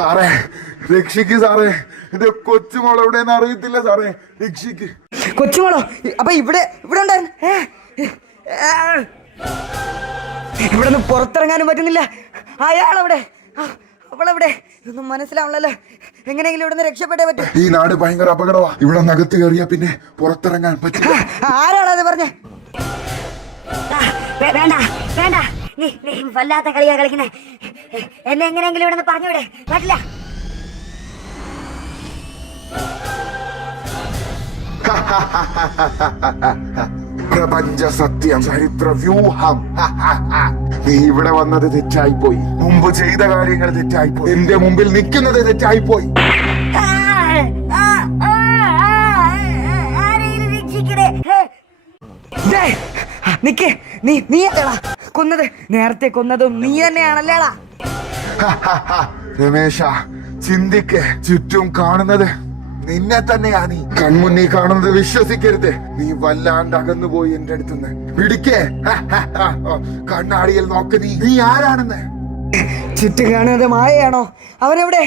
സാറേ രക്ഷിക്ക് സാറേ, എന്റെ കൊച്ചുമോൾ എവിടെയെന്ന് അറിയത്തില്ല സാറേ, രക്ഷിക്ക്. കൊച്ചുമോളോ? അപ്പൊ ഇവിടെ ഇവിടെ ഉണ്ടായിരുന്നു. ഇവിടെ നിന്ന് പുറത്തിറങ്ങാനും പറ്റുന്നില്ല. അയാളെവിടെ, അവളെവിടെ, ഇതൊന്നും മനസ്സിലാവണല്ലോ. എങ്ങനെയെങ്കിലും ഇവിടെ നിന്ന് രക്ഷപ്പെട്ടേ പറ്റൂ. ഈ നാട് ഭയങ്കര അപകടമാ, ഇവിടെ നകത്ത് കയറിയാ പിന്നെ പുറത്തിറങ്ങാൻ പറ്റില്ല. ആരാണത് പറഞ്ഞേ? വേണ്ട വേണ്ട, നീ വല്ലാത്ത കളിയാ കളിക്കുന്നേ. എന്നെ എങ്ങനെയെങ്കിലും ഇവിടെ നിന്ന് പറഞ്ഞുവിടെ. പറ്റില്ല. പ്രപഞ്ച സത്യം, ചരിത്ര വ്യൂഹം. നീ ഇവിടെ വന്നത് തെറ്റായിപ്പോയി, മുമ്പ് ചെയ്ത കാര്യങ്ങൾ തെറ്റായിപ്പോയി, എന്റെ മുമ്പിൽ നിൽക്കുന്നത് തെറ്റായിപ്പോയി. നിക്ക്, നീ അല്ലേടാ കൊന്നത്? നേരത്തെ കൊന്നതും നീ തന്നെയാണല്ലേടാ? രമേശ, ചിന്തിക്ക്, ചുറ്റും കാണുന്നത് നിന്നെ തന്നെയാ. നീ കൺമുന്നീ കാണുന്നത് വിശ്വസിക്കരുത്. നീ വല്ലാണ്ട് അകന്നുപോയി എന്റെ അടുത്തുനിന്ന്. പിടിക്കേ, കണ്ണാടിയിൽ നോക്ക്, നീ ആരാണെന്ന്. ചുറ്റും കാണുന്നത് മായയാണോ? അവനെവിടെ?